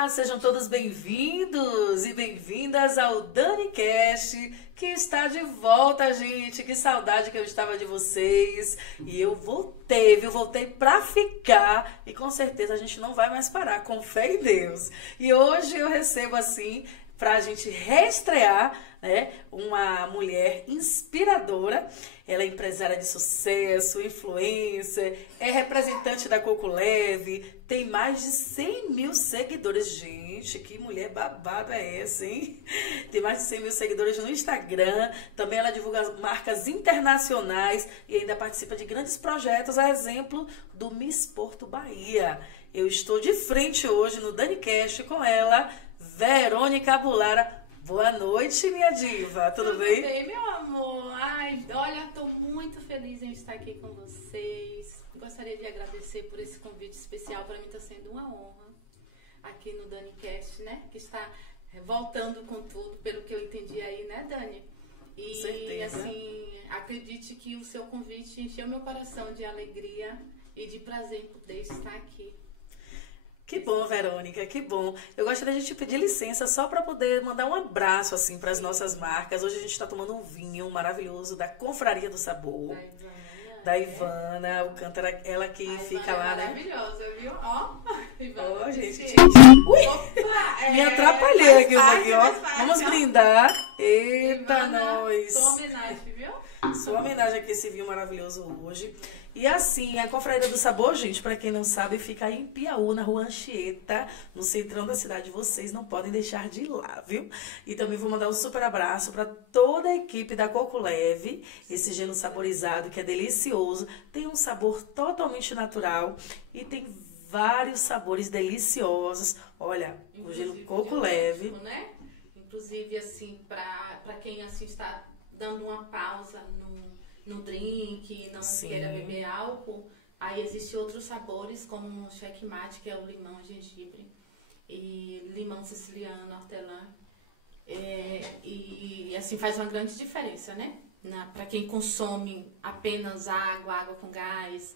Olá, sejam todos bem-vindos e bem-vindas ao DaniCast, que está de volta, gente. Que saudade que eu estava de vocês. E eu voltei, viu? Voltei pra ficar e com certeza a gente não vai mais parar, com fé em Deus. E hoje eu recebo assim, pra gente reestrear, né, uma mulher inspiradora. Ela é empresária de sucesso, influencer, é representante da Coco Leve, tem mais de 100 mil seguidores. Gente, que mulher babada é essa, hein? Tem mais de 100 mil seguidores no Instagram. Também ela divulga marcas internacionais e ainda participa de grandes projetos, a exemplo do Miss Porto Bahia. Eu estou de frente hoje no DaniCast com ela, Verônica Bulara. Boa noite, minha diva. Tudo bem? Tudo bem, meu amor. Ai, olha, estou muito feliz em estar aqui com vocês. Gostaria de agradecer por esse convite especial. Para mim está sendo uma honra aqui no DaniCast, né? Que está voltando com tudo, pelo que eu entendi aí, né, Dani? E, com certeza. Assim, acredite que o seu convite encheu meu coração de alegria e de prazer em poder estar aqui. Que bom, Verônica, que bom. Eu gostaria de te pedir licença só para poder mandar um abraço assim para as nossas marcas. Hoje a gente está tomando um vinho maravilhoso da Confraria do Sabor. Da Ivana, o Cântara, ela que fica lá, né? Maravilhosa, viu? Ó, ó, gente. Ui! Opa, me atrapalhei aqui, ó. Faz, vamos ó. brindar. Eita, Ivana, nós. sua homenagem, viu? Sua homenagem aqui, esse vinho maravilhoso hoje. E assim, a Confraria do Sabor, gente, para quem não sabe, fica aí em Piauí, na Rua Anchieta, no centrão da cidade. Vocês não podem deixar de ir lá, viu? E também vou mandar um super abraço para toda a equipe da Coco Leve. Esse gelo saborizado que é delicioso, tem um sabor totalmente natural e tem vários sabores deliciosos. Olha, o gelo Coco Leve. Né? Inclusive, assim, para quem assim está dando uma pausa no drink, não queira beber álcool, aí existem outros sabores, como o checkmate, que é o limão, gengibre, e limão siciliano, hortelã, e assim faz uma grande diferença, né? Para quem consome apenas água com gás,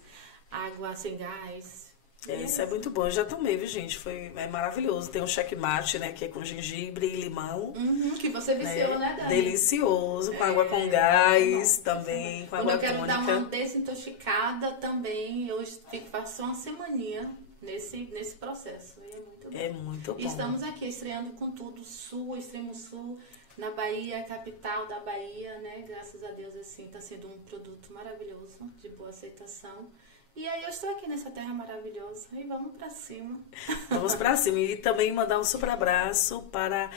água sem gás. Isso é muito bom, eu já tomei, viu, gente? É maravilhoso. Tem um checkmate, né, que é com gengibre e limão. Que você viciou, né, Dani? Delicioso, com água com gás também, com água tônica. Quando eu quero dar uma desintoxicada também, eu faço uma semaninha nesse processo. E é muito bom. É muito bom. E estamos aqui estreando com tudo, sul, extremo sul, na Bahia, capital da Bahia, né? Graças a Deus, assim, tá sendo um produto maravilhoso, de boa aceitação. E aí eu estou aqui nessa terra maravilhosa e vamos pra cima. Vamos pra cima. E também mandar um super abraço para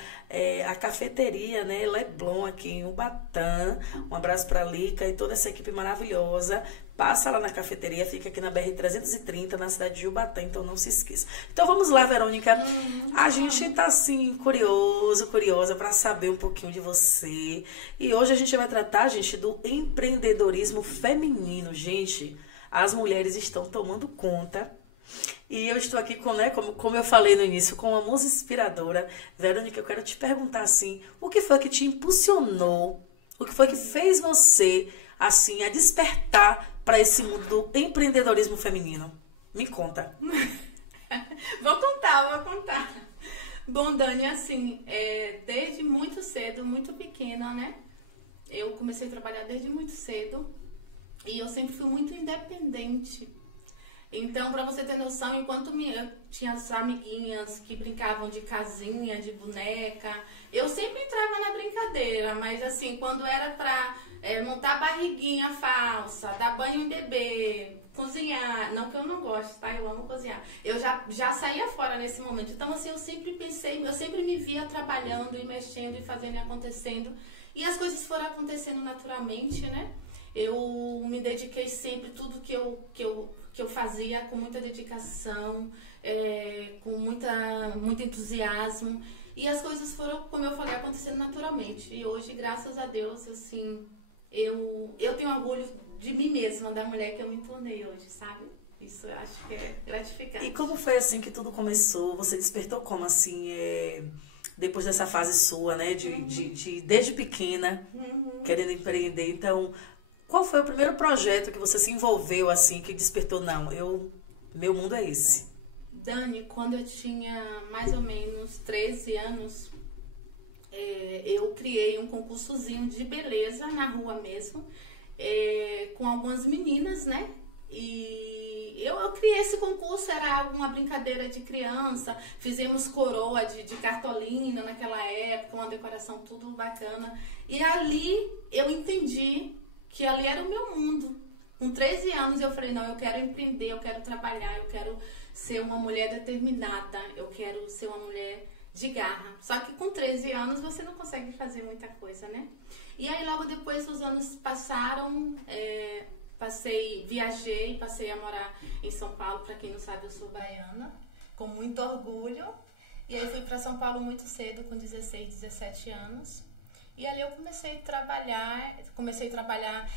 a cafeteria, né, Leblon, aqui em Ubatã. Um abraço pra Lica e toda essa equipe maravilhosa. Passa lá na cafeteria, fica aqui na BR-330, na cidade de Ubatã, então não se esqueça. Então vamos lá, Verônica. A gente tá assim, curiosa para saber um pouquinho de você. E hoje a gente vai tratar, gente, do empreendedorismo feminino. Gente, as mulheres estão tomando conta. E eu estou aqui com, né, como eu falei no início, com uma musa inspiradora. Verônica, eu quero te perguntar assim, o que foi que te impulsionou? O que foi que fez você, assim, a despertar para esse mundo do empreendedorismo feminino? Me conta. Vou contar. Bom, Dani, assim, desde muito cedo, muito pequena, né? Eu comecei a trabalhar desde muito cedo. E eu sempre fui muito independente. Então, pra você ter noção, enquanto eu tinha as amiguinhas que brincavam de casinha, de boneca, eu sempre entrava na brincadeira, mas assim, quando era pra montar barriguinha falsa, dar banho em bebê, cozinhar, não que eu não gosto, tá? Eu amo cozinhar. Eu já saía fora nesse momento. Então, assim, eu sempre me via trabalhando e mexendo e fazendo e acontecendo. E as coisas foram acontecendo naturalmente, né? Eu me dediquei sempre, tudo que eu fazia com muita dedicação, com muito entusiasmo. E as coisas foram, como eu falei, acontecendo naturalmente. E hoje, graças a Deus, assim, eu tenho orgulho de mim mesma, da mulher que eu me tornei hoje, sabe? Isso eu acho que é gratificante. E como foi assim que tudo começou? Você despertou como assim, depois dessa fase sua, né? Desde pequena, querendo empreender. Então, qual foi o primeiro projeto que você se envolveu, assim, que despertou? Não, meu mundo é esse. Dani, quando eu tinha mais ou menos 13 anos, eu criei um concursozinho de beleza na rua mesmo, com algumas meninas, né? E eu criei esse concurso, era uma brincadeira de criança, fizemos coroa de cartolina naquela época, uma decoração tudo bacana. E ali eu entendi que ali era o meu mundo. Com 13 anos eu falei, não, eu quero empreender, eu quero trabalhar, eu quero ser uma mulher determinada, eu quero ser uma mulher de garra. Só que com 13 anos você não consegue fazer muita coisa, né? E aí logo depois os anos passaram, viajei, passei a morar em São Paulo. Para quem não sabe, eu sou baiana, com muito orgulho. E aí fui para São Paulo muito cedo, com 16, 17 anos. E ali eu comecei a trabalhar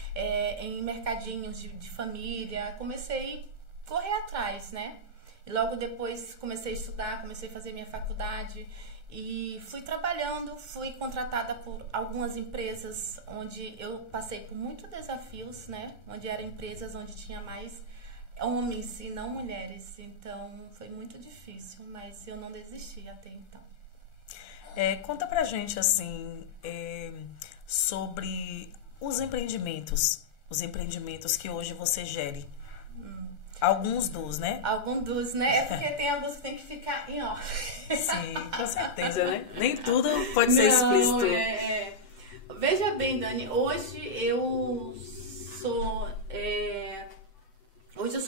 em mercadinhos de família, comecei a correr atrás, né? E logo depois comecei a estudar, comecei a fazer minha faculdade e fui trabalhando, fui contratada por algumas empresas onde eu passei por muitos desafios, né? Onde eram empresas onde tinha mais homens e não mulheres, então foi muito difícil, mas eu não desisti até então. Conta pra gente, assim, sobre os empreendimentos que hoje você gere. Alguns dos, né? Alguns dos, né? É porque tem alguns que tem que ficar em ordem. Sim, com certeza, né? Nem tudo pode ser explícito. Veja bem, Dani, hoje eu sou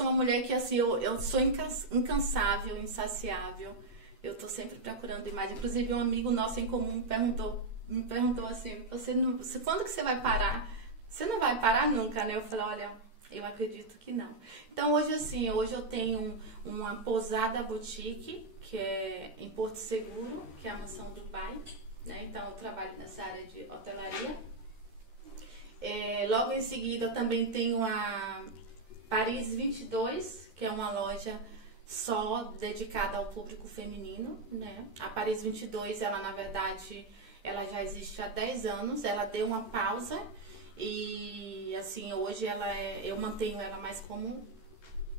uma mulher que, assim, eu sou incansável, insaciável. Eu tô sempre procurando imagem. Inclusive, um amigo nosso em comum me perguntou assim, quando que você vai parar? Você não vai parar nunca, né? Eu falei, olha, eu acredito que não. Então, hoje eu tenho uma pousada boutique, que é em Porto Seguro, que é a mansão do pai, né? Então, eu trabalho nessa área de hotelaria. Logo em seguida, eu também tenho a Paris 22, que é uma loja só dedicada ao público feminino, né? A Paris 22, ela na verdade, ela já existe há 10 anos, ela deu uma pausa e assim, hoje eu mantenho ela mais como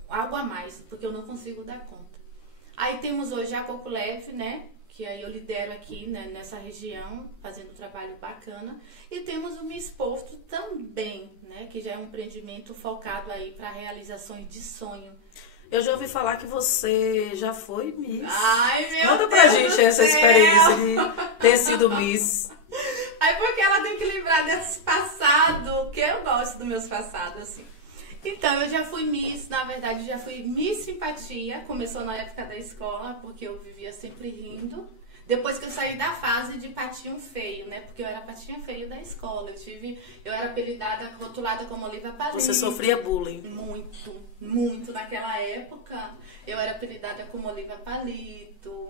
algo a mais, porque eu não consigo dar conta. Aí temos hoje a Coco Leve, né? Que aí eu lidero aqui, né, nessa região, fazendo um trabalho bacana. E temos o Miss Porto também, né? Que já é um empreendimento focado aí para realizações de sonho. Eu já ouvi falar que você já foi Miss. Ai, meu Conta Deus pra gente essa céu. experiência de ter sido Miss. Aí porque ela tem que lembrar desse passado, que eu gosto dos meus passados, assim. Então, eu já fui Miss, na verdade, já fui Miss Simpatia. Começou na época da escola, porque eu vivia sempre rindo. Depois que eu saí da fase de patinho feio, né? Porque eu era patinho feio da escola. Eu era apelidada, rotulada como Olivia Palito. Você sofria bullying? Muito, muito naquela época. Eu era apelidada como Olivia Palito,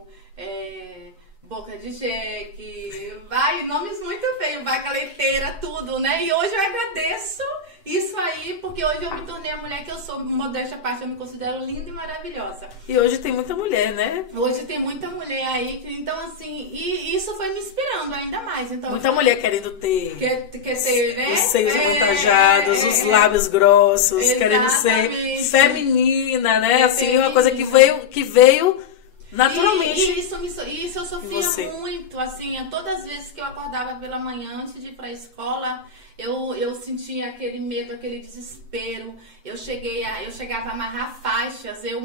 Boca de Jeque, nomes muito feios, Vaca Leiteira, tudo, né? E hoje eu agradeço isso aí, porque hoje eu me tornei a mulher que eu sou, modéstia à parte, eu me considero linda e maravilhosa. E hoje tem muita mulher, né? Hoje tem muita mulher aí, então assim, e isso foi me inspirando ainda mais. Então, muita mulher querendo ter quer ter, né? Os seios avantajados, os lábios grossos, exatamente. Querendo ser feminina, né? Assim, feminina. Uma coisa que veio naturalmente. Isso eu sofria muito, assim, todas as vezes que eu acordava pela manhã antes de ir pra escola, eu sentia aquele medo, aquele desespero. Eu chegava a amarrar faixas. Eu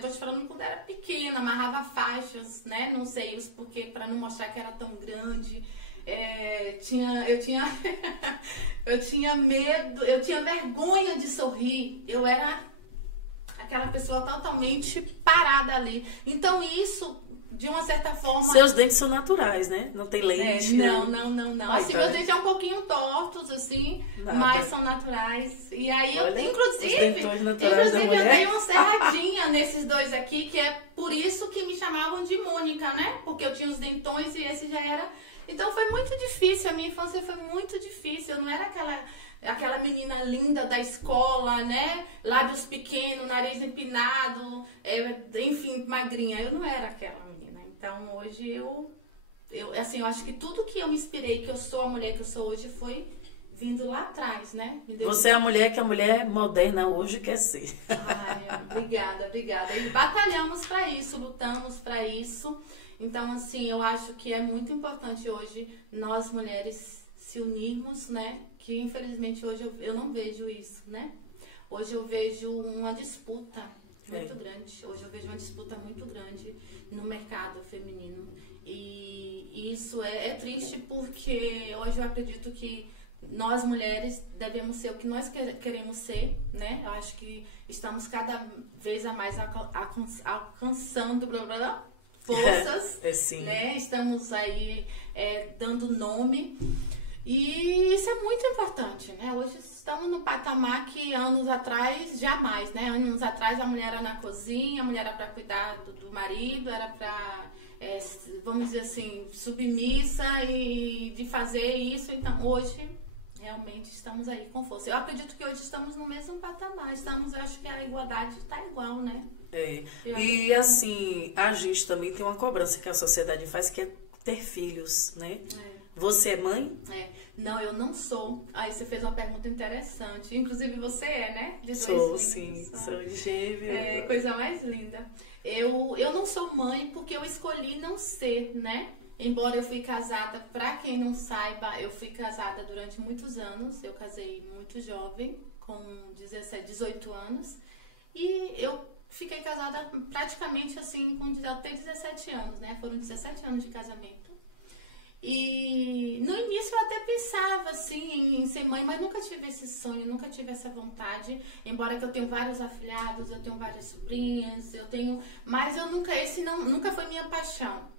tô te falando quando era pequena, amarrava faixas, né? Não sei os porquê, pra não mostrar que era tão grande. Eu tinha medo, eu tinha vergonha de sorrir. Eu era aquela pessoa totalmente parada ali. Então isso, de uma certa forma... Seus dentes são naturais, né? Não tem lente. Não. Ai, assim, meus dentes são um pouquinho tortos, assim, mas são naturais. E aí, olha, inclusive eu dei uma serradinha nesses dois aqui, que é por isso que me chamavam de Mônica, né? Porque eu tinha os dentões e esse já era... Então foi muito difícil, a minha infância foi muito difícil. Eu não era aquela menina linda da escola, né? Lábios pequenos, nariz empinado, enfim, magrinha. Eu não era aquela menina. Então hoje eu acho que tudo que eu me inspirei, que eu sou a mulher que eu sou hoje, foi vindo lá atrás, né? Você é a mulher que a mulher moderna hoje quer ser. Ai, obrigada, obrigada. E batalhamos para isso, lutamos para isso. Então, assim, eu acho que é muito importante hoje nós mulheres se unirmos, né? Que infelizmente hoje eu não vejo isso, né? Hoje eu vejo uma disputa muito grande. Hoje eu vejo uma disputa muito grande no mercado feminino. E isso é triste porque hoje eu acredito que nós mulheres devemos ser o que nós queremos ser, né? Eu acho que estamos cada vez a mais alcançando forças, né? Estamos aí dando nome e isso é muito importante, né? Hoje estamos no patamar que anos atrás jamais, né? Anos atrás a mulher era na cozinha, a mulher era para cuidar do marido, era para vamos dizer assim, submissa e de fazer isso. Então hoje realmente estamos aí com força. Eu acredito que hoje estamos no mesmo patamar. Eu acho que a igualdade está igual, né? E assim, a gente também tem uma cobrança que a sociedade faz, que é ter filhos, né? Você é mãe? Não, eu não sou. Aí você fez uma pergunta interessante. Inclusive você né? Sou de gêmeo. Coisa mais linda. Eu não sou mãe porque eu escolhi não ser, né? Embora eu fui casada, pra quem não saiba, eu fui casada durante muitos anos. Eu casei muito jovem, com 18 anos. E eu fiquei casada praticamente assim, até 17 anos, né? Foram 17 anos de casamento. E no início eu até pensava assim em ser mãe, mas nunca tive esse sonho, nunca tive essa vontade. Embora que eu tenho vários afilhados, eu tenho várias sobrinhas, mas eu nunca foi minha paixão.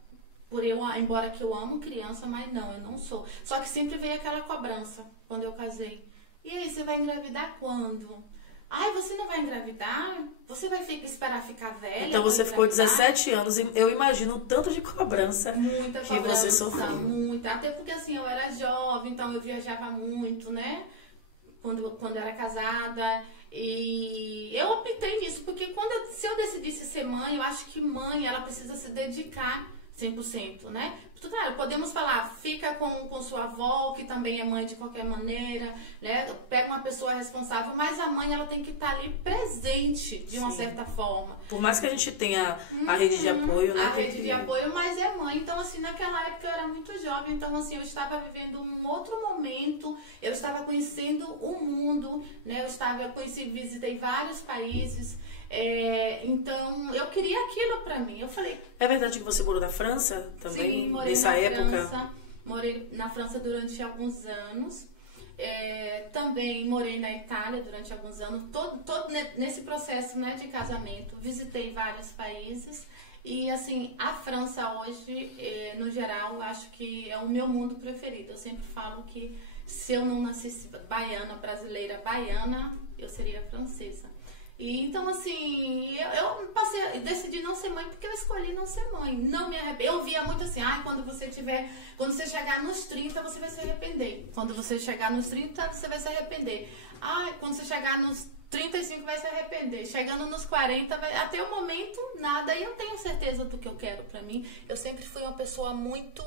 Embora que eu amo criança, mas não, eu não sou. Só que sempre veio aquela cobrança quando eu casei. E aí, você vai engravidar quando? Ai, você não vai engravidar? Você vai esperar ficar velha? Então você ficou 17 anos e eu imagino o tanto de cobrança que você sofreu. Muita. Até porque assim, eu era jovem, então eu viajava muito, né? Quando eu era casada. E eu optei nisso, porque se eu decidisse ser mãe, eu acho que mãe, ela precisa se dedicar 100%, né? Claro, podemos falar, fica com sua avó, que também é mãe de qualquer maneira, né? Pega uma pessoa responsável, mas a mãe, ela tem que estar ali presente, de uma certa forma. Por mais que a gente tenha a rede de apoio, né? A rede de apoio, mas é mãe. Então, assim, naquela época eu era muito jovem, então, assim, eu estava vivendo um outro momento, eu estava conhecendo o mundo, né? Visitei vários países. Então, eu queria aquilo pra mim. Eu falei... É verdade que você morou na França também? Sim, morei nessa na época? França. Morei na França durante alguns anos. Também morei na Itália durante alguns anos. Todo nesse processo, né, de casamento. Visitei vários países. E, assim, a França hoje, no geral, acho que é o meu mundo preferido. Eu sempre falo que se eu não nascesse brasileira baiana, eu seria francesa. E então, assim, eu decidi não ser mãe porque eu escolhi não ser mãe. Não me arrependo. Eu via muito assim, quando você chegar nos 30, você vai se arrepender. Quando você chegar nos 30, você vai se arrepender. Quando você chegar nos 35, vai se arrepender. Chegando nos 40, até o momento, nada. E eu tenho certeza do que eu quero pra mim. Eu sempre fui uma pessoa muito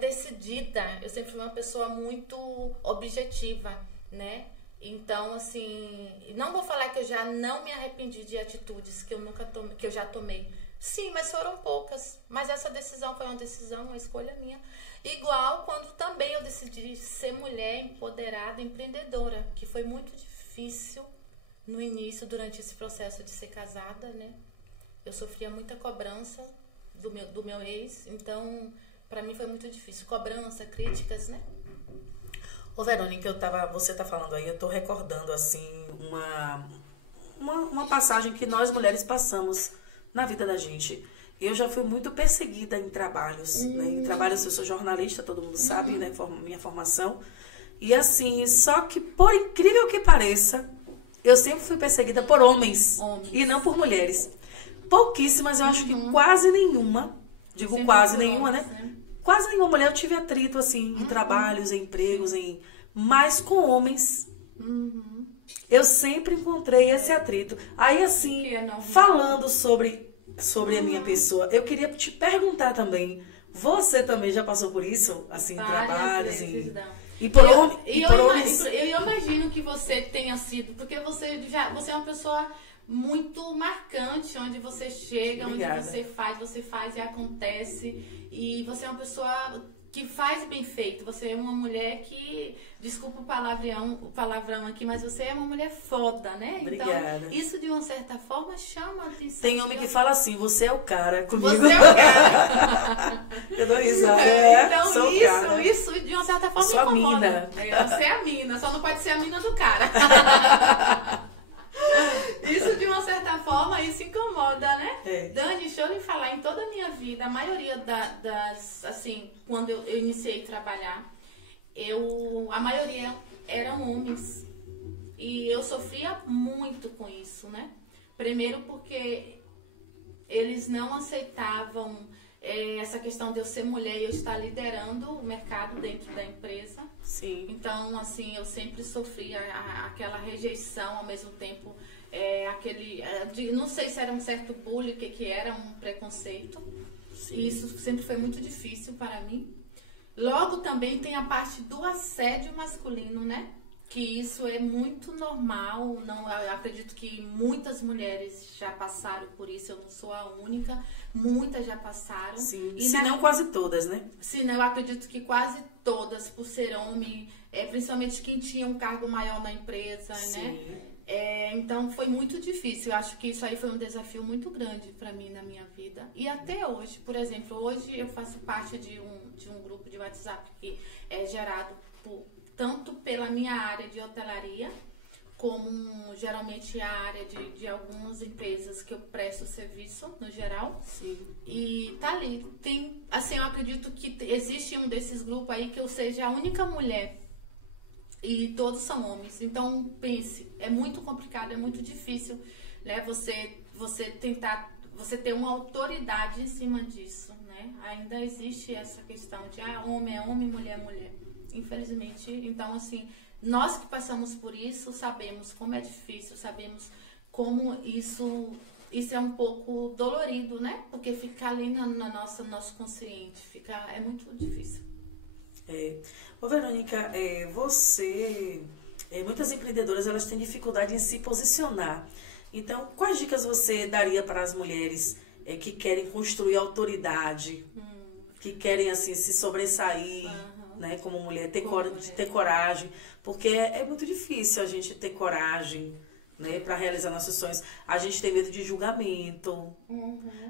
decidida. Eu sempre fui uma pessoa muito objetiva, né? Então, assim, não vou falar que eu já não me arrependi de atitudes que eu já tomei. Sim, mas foram poucas. Mas essa decisão foi uma escolha minha. Igual quando também eu decidi ser mulher empoderada, empreendedora, que foi muito difícil no início, durante esse processo de ser casada, né? Eu sofria muita cobrança do meu ex, então, pra mim foi muito difícil. Cobrança, críticas, né? Ô, Verônica, você tá falando aí, eu tô recordando, assim, uma passagem que nós mulheres passamos na vida da gente. Eu já fui muito perseguida em trabalhos, né? Em trabalhos, eu sou jornalista, todo mundo sabe, né? Minha formação. E assim, só que, por incrível que pareça, eu sempre fui perseguida por homens. E não por mulheres. Pouquíssimas, eu acho que quase nenhuma, digo quase nenhuma, né? Quase nenhuma mulher eu tive atrito, assim, em trabalhos, em empregos, mas com homens, eu sempre encontrei esse atrito. Aí, assim, falando sobre a minha pessoa, eu queria te perguntar também, você também já passou por isso? Assim, em trabalhos? Eu imagino que você tenha sido, porque você é uma pessoa muito marcante, onde você chega, Obrigada. onde você faz e acontece. E você é uma pessoa que faz bem feito. Você é uma mulher que, desculpa o palavrão aqui, mas você é uma mulher foda, né? Obrigada. Então, isso de uma certa forma chama a atenção. Tem homem que fala assim, você é o cara comigo. Você é o cara. Eu dou risada. Então, sou o cara. isso de uma certa forma Sou a incomoda. mina. Você é a mina, só não pode ser a mina do cara. Isso de uma certa forma, isso incomoda, né? É. Dani, deixa eu lhe falar, em toda a minha vida, a maioria das, assim, quando eu iniciei a trabalhar, a maioria eram homens. E eu sofria muito com isso, né? Primeiro porque eles não aceitavam essa questão de eu ser mulher e eu estar liderando o mercado dentro da empresa. Sim. Então, assim, eu sempre sofria aquela rejeição, ao mesmo tempo, não sei se era um certo bullying, o que era, um preconceito. Sim. E isso sempre foi muito difícil para mim. Logo também tem a parte do assédio masculino, né? Que isso é muito normal. Eu acredito que muitas mulheres já passaram por isso, eu não sou a única. Muitas já passaram. Sim. Se não, quase todas, né? Se não, eu acredito que quase todas, por ser homem, principalmente quem tinha um cargo maior na empresa, Sim. né? Então foi muito difícil. Eu acho que isso aí foi um desafio muito grande para mim na minha vida. E até hoje, por exemplo, hoje eu faço parte de um grupo de WhatsApp que é gerado tanto pela minha área de hotelaria, como geralmente a área de algumas empresas que eu presto serviço no geral. Sim. E tá ali. Assim, eu acredito que existe um desses grupos aí que eu seja a única mulher. E todos são homens. Então, pense, é muito complicado, é muito difícil, né? Você ter uma autoridade em cima disso, né? Ainda existe essa questão de homem é homem, mulher é mulher. Infelizmente, então, assim, nós que passamos por isso, sabemos como é difícil, sabemos como isso é um pouco dolorido, né? Porque fica ali no nosso consciente, é muito difícil. Ô, Verônica, muitas empreendedoras, elas têm dificuldade em se posicionar. Então, quais dicas você daria para as mulheres que querem construir autoridade, que querem, assim, se sobressair, né, como mulher, ter coragem? Porque é muito difícil a gente ter coragem, né, para realizar nossos sonhos. A gente tem medo de julgamento,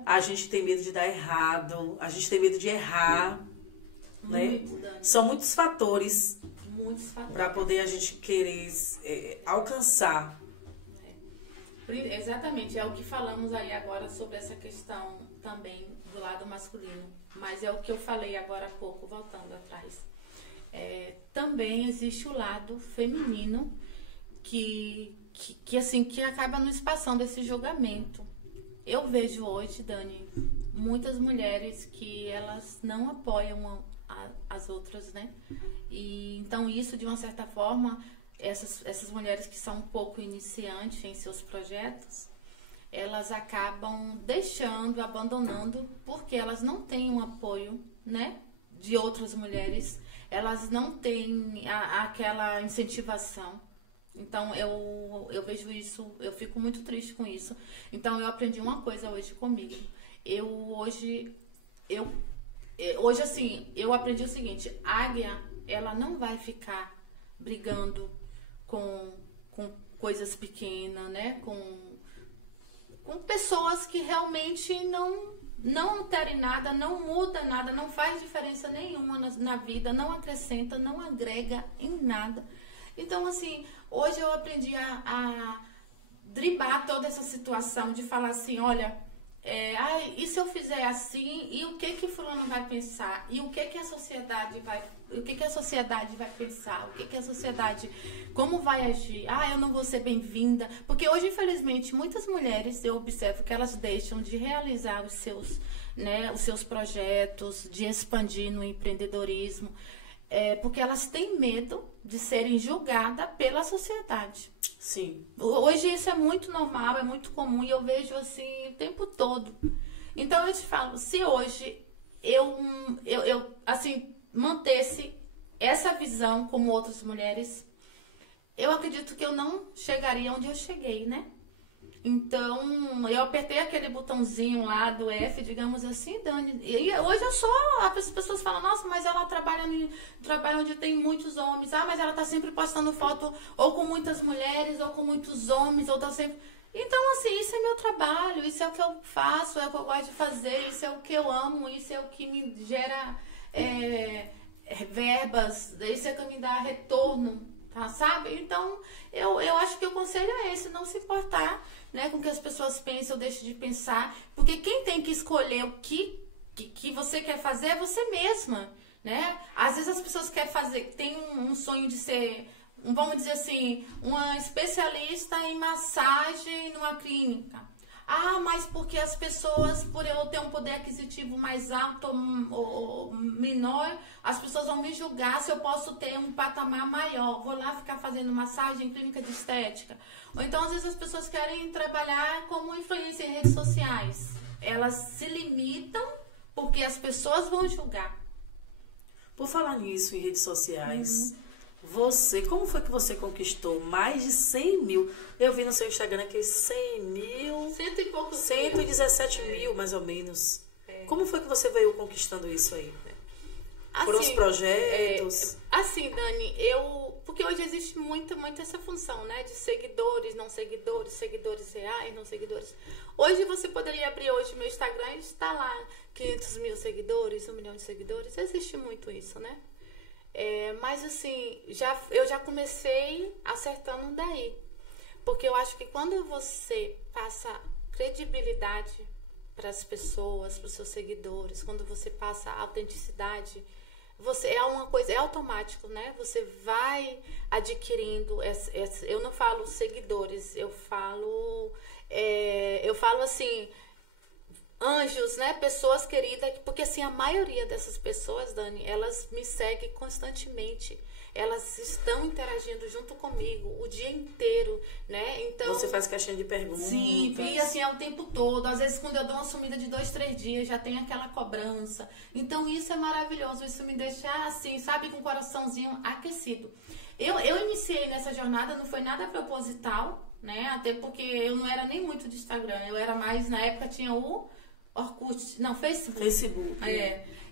a gente tem medo de dar errado, a gente tem medo de errar. Né? São muitos fatores para poder a gente querer alcançar. Exatamente, é o que falamos aí agora sobre essa questão também do lado masculino, mas é o que eu falei agora há pouco, voltando atrás. Também existe o lado feminino que acaba nos passando esse julgamento. Eu vejo hoje, Dani, muitas mulheres que elas não apoiam as outras, né? E então isso, de uma certa forma, essas mulheres que são um pouco iniciantes em seus projetos, elas acabam abandonando, porque elas não têm um apoio, né, de outras mulheres, elas não têm aquela incentivação. Então eu vejo isso, eu fico muito triste com isso. Então eu aprendi uma coisa hoje comigo. Hoje, assim, eu aprendi o seguinte: a águia, ela não vai ficar brigando com coisas pequenas, né? Com pessoas que realmente não alterem nada, não muda nada, não faz diferença nenhuma na vida, não acrescenta, não agrega em nada. Então, assim, hoje eu aprendi a driblar toda essa situação de falar assim, olha... e se eu fizer assim, e o que fulano vai pensar? E o que a sociedade vai pensar? O que a sociedade, como vai agir? Eu não vou ser bem-vinda. Porque hoje, infelizmente, muitas mulheres, eu observo que elas deixam de realizar os seus projetos, de expandir no empreendedorismo, porque elas têm medo de serem julgadas pela sociedade. Sim. Hoje isso é muito normal, é muito comum, e eu vejo assim o tempo todo. Então eu te falo, se hoje eu assim, mantesse essa visão como outras mulheres, eu acredito que eu não chegaria onde eu cheguei, né? Então, eu apertei aquele botãozinho lá do F, digamos assim, Dani. E hoje eu sou... As pessoas falam, nossa, mas ela trabalha onde tem muitos homens. Ah, mas ela tá sempre postando foto ou com muitas mulheres, ou com muitos homens, ou tá sempre... Então, assim, isso é meu trabalho, isso é o que eu faço, é o que eu gosto de fazer, isso é o que eu amo, isso é o que me gera verbas, isso é o que me dá retorno, tá, sabe? Então, eu acho que o conselho é esse, não se importar, né, com o que as pessoas pensam ou deixam de pensar, porque quem tem que escolher o que você quer fazer é você mesma, né? Às vezes as pessoas querem fazer, tem um sonho de ser, vamos dizer assim, uma especialista em massagem numa clínica. Ah, mas porque as pessoas, por eu ter um poder aquisitivo mais alto ou menor, as pessoas vão me julgar se eu posso ter um patamar maior. Vou lá ficar fazendo massagem em clínica de estética. Ou então, às vezes, as pessoas querem trabalhar como influência em redes sociais. Elas se limitam porque as pessoas vão julgar. Por falar nisso, em redes sociais... como foi que você conquistou mais de 100 mil? Eu vi no seu Instagram que 100 mil... 100 e poucos 117 mil, mais ou menos. Como foi que você veio conquistando isso aí? Por uns projetos? Assim, Dani, porque hoje existe muito essa função, né? De seguidores, não seguidores, seguidores reais, não seguidores. Hoje você poderia abrir hoje meu Instagram e está lá 500 mil seguidores, 1 milhão de seguidores. Existe muito isso, né? Mas assim, eu já comecei acertando daí. Porque eu acho que quando você passa credibilidade para as pessoas, para os seus seguidores, quando você passa autenticidade, é uma coisa, é automático, né? Você vai adquirindo, eu não falo seguidores, eu falo assim, anjos, né? Pessoas queridas, porque assim, a maioria dessas pessoas, Dani, elas me seguem constantemente. Elas estão interagindo junto comigo o dia inteiro, né? Então, você faz caixinha de perguntas. Sim, e assim é o tempo todo. Às vezes, quando eu dou uma sumida de 2, 3 dias, já tem aquela cobrança. Então, isso é maravilhoso. Isso me deixa, assim, sabe, com o coraçãozinho aquecido. Eu iniciei nessa jornada, não foi nada proposital, né? Até porque eu não era nem muito de Instagram. Eu era mais, na época, tinha o Orkut, não, Facebook.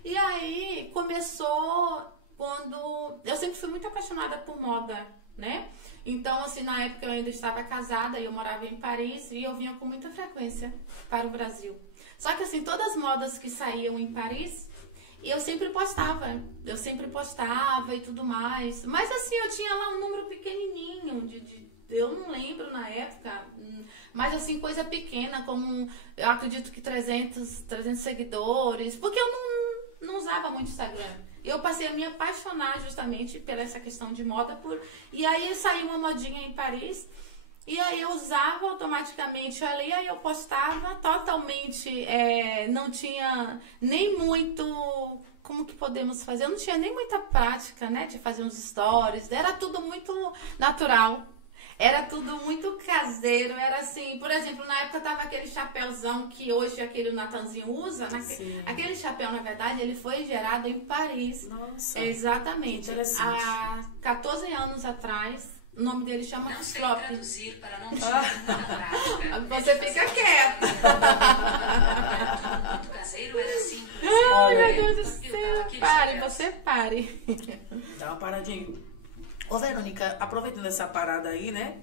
E aí, começou... quando eu sempre fui muito apaixonada por moda, né? Então, assim, na época eu ainda estava casada e eu morava em Paris e eu vinha com muita frequência para o Brasil. Só que, assim, todas as modas que saíam em Paris, eu sempre postava e tudo mais. Mas, assim, eu tinha lá um número pequenininho, eu não lembro na época, mas, assim, coisa pequena, como, eu acredito que 300 seguidores, porque eu não usava muito Instagram. Eu passei a me apaixonar justamente por essa questão de moda. E aí saiu uma modinha em Paris. E aí eu usava automaticamente ali. Aí eu postava totalmente. Não tinha nem muito... Como que podemos fazer? Eu não tinha nem muita prática, né? De fazer uns stories. Era tudo muito natural. Era tudo muito caseiro, era assim, por exemplo, na época tava aquele chapéuzão que hoje aquele Natanzinho usa, né? Aquele chapéu, na verdade, ele foi gerado em Paris. Nossa, exatamente. Há 14 anos atrás, o nome dele chama Não sei Flop. traduzir para não na prática. Você fica quieta. Muito caseiro era assim. Ai, meu Deus do céu. Pare, você pare. Dá uma paradinha. Ô, Verônica, aproveitando essa parada aí, né,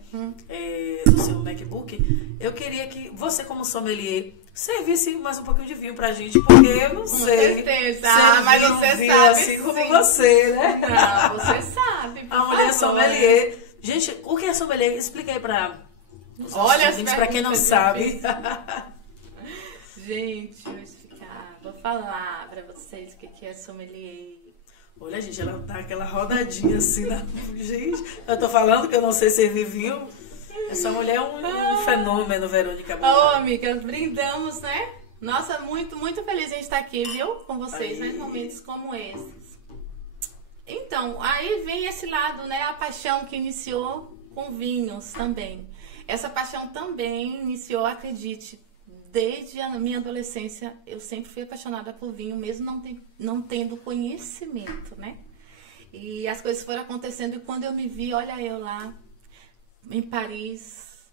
do seu MacBook, eu queria que você, como sommelier, servisse mais um pouquinho de vinho pra gente, porque eu não sei. Com certeza. Mas você vinho sabe, assim como você, né? Não, você sabe. A mulher sommelier. Gente, o que é sommelier? Explica aí pra quem não sabe. Gente, vou explicar. Vou falar pra vocês o que é sommelier. Olha, gente, ela dá aquela rodadinha assim na... Gente, eu tô falando que eu não sei servir vinho. Essa mulher é um fenômeno, Verônica. Amigas, brindamos, né? Nossa, muito, muito feliz em estar aqui, viu? Com vocês, né? Em momentos como esses. Então, aí vem esse lado, né? A paixão que iniciou com vinhos também. Essa paixão também iniciou, acredite, desde a minha adolescência. Eu sempre fui apaixonada por vinho, mesmo não tendo conhecimento, né? E as coisas foram acontecendo e quando eu me vi, olha eu lá em Paris,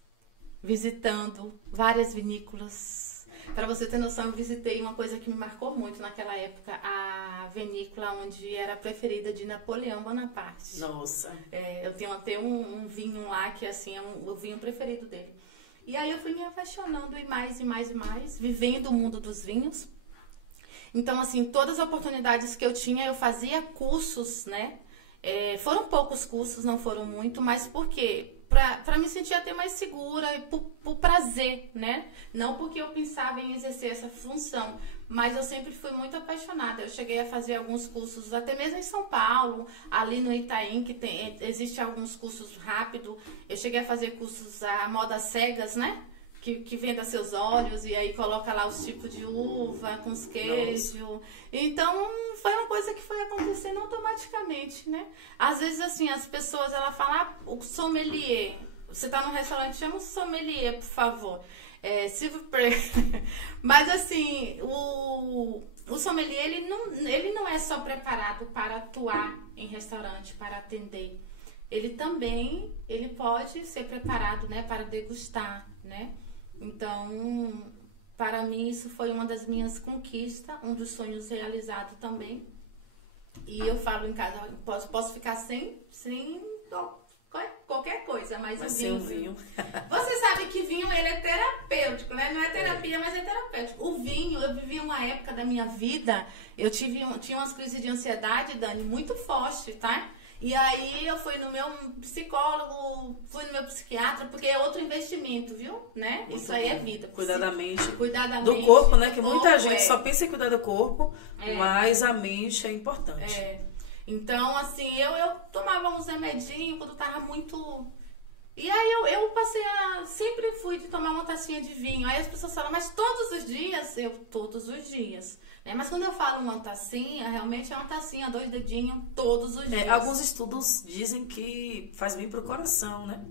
visitando várias vinícolas. Para você ter noção, eu visitei uma coisa que me marcou muito naquela época, a vinícola onde era a preferida de Napoleão Bonaparte. Nossa. Eu tenho até um vinho lá que assim é o vinho preferido dele. E aí eu fui me apaixonando e mais, vivendo o mundo dos vinhos. Então, assim, todas as oportunidades que eu tinha, eu fazia cursos, né? Foram poucos cursos, não foram muito, mas por quê? Pra me sentir até mais segura e por prazer, né? Não porque eu pensava em exercer essa função, mas eu sempre fui muito apaixonada. Eu cheguei a fazer alguns cursos, até mesmo em São Paulo, ali no Itaim, que existe alguns cursos rápidos. Eu cheguei a fazer cursos a moda cegas, né? Que venda seus óleos e aí coloca lá os tipos de uva com os queijos. Então, foi uma coisa que foi acontecendo automaticamente, né? Às vezes, assim, as pessoas, ela falam, o sommelier. Você tá num restaurante, chama o sommelier, por favor. S'il vous plaît. Mas, assim, o sommelier, ele não é só preparado para atuar em restaurante, para atender. Ele pode ser preparado, né, para degustar, né? Então, para mim, isso foi uma das minhas conquistas, um dos sonhos realizados também. E eu falo em casa, posso ficar sem qualquer coisa, mas o vinho. Você sabe que vinho, ele é terapêutico, né? Não é terapia, mas é terapêutico. O vinho, eu vivi uma época da minha vida, eu tinha umas crises de ansiedade, Dani, muito forte, tá? E aí eu fui no meu psicólogo, fui no meu psiquiatra, porque é outro investimento, viu? Né? Muito isso aí bom. é vida. Cuidar da mente. Cuidar da do mente, corpo, né? Que muita corpo, gente só pensa em cuidar do corpo, mas a mente é importante. Então, assim, eu tomava uns remedinhos quando tava muito... E aí eu passei sempre fui de tomar uma tacinha de vinho. Aí as pessoas falam, mas todos os dias? Todos os dias. Mas quando eu falo uma tacinha, realmente é uma tacinha, 2 dedinhos, todos os dias. Alguns estudos dizem que faz bem pro coração, né?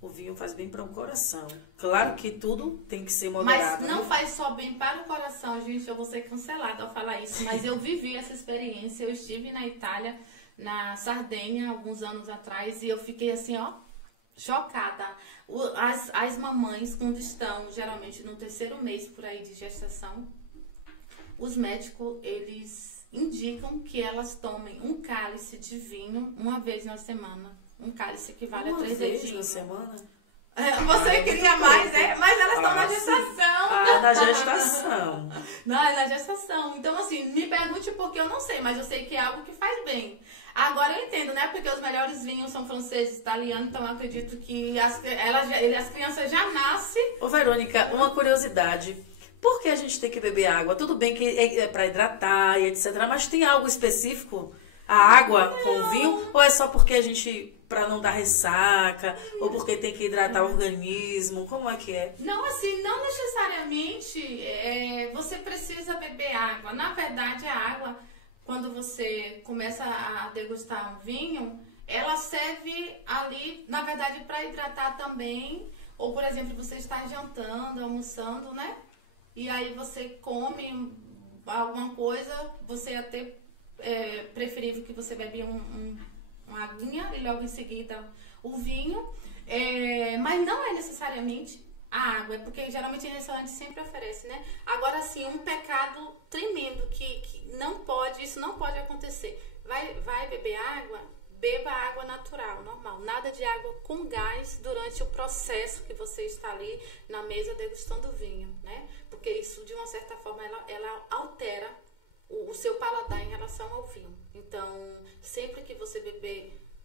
O vinho faz bem para o coração. Claro que tudo tem que ser moderado. Mas não faz só bem para o coração, gente. Eu vou ser cancelada ao falar isso. Mas eu vivi essa experiência. Eu estive na Itália, na Sardenha, alguns anos atrás. E eu fiquei assim, chocada. As mamães, quando estão geralmente no 3º mês por aí de gestação, os médicos, eles indicam que elas tomem um cálice de vinho uma vez na semana. Um cálice equivale a 3 dedinhos. Uma vez na semana? Você queria mais, né? Mas elas estão na gestação. Na gestação. Não, é na gestação. Então, assim, me pergunte porque eu não sei, mas eu sei que é algo que faz bem. Agora eu entendo, né? Porque os melhores vinhos são franceses, italianos, então eu acredito que as crianças já nascem. Ô, Verônica, uma curiosidade. Por que a gente tem que beber água? Tudo bem que é para hidratar e etc. Mas tem algo específico? A água com o vinho? Ou é só porque a gente, para não dar ressaca? Ou porque tem que hidratar o organismo? Como é que é? Não, assim, não necessariamente você precisa beber água. Na verdade, a água, quando você começa a degustar um vinho, ela serve ali, na verdade, para hidratar também. Ou, por exemplo, você está jantando, almoçando, né? E aí você come alguma coisa, você até preferível que você bebe uma aguinha e logo em seguida o vinho. Mas não é necessariamente a água, é porque geralmente em restaurante sempre oferece, né? Agora sim, um pecado tremendo que isso não pode acontecer. Vai beber água? Beba água natural, normal. Nada de água com gás durante o processo que você está ali na mesa degustando o vinho, né? Porque isso, de uma certa forma, ela altera o seu paladar em relação ao vinho. Então, sempre que você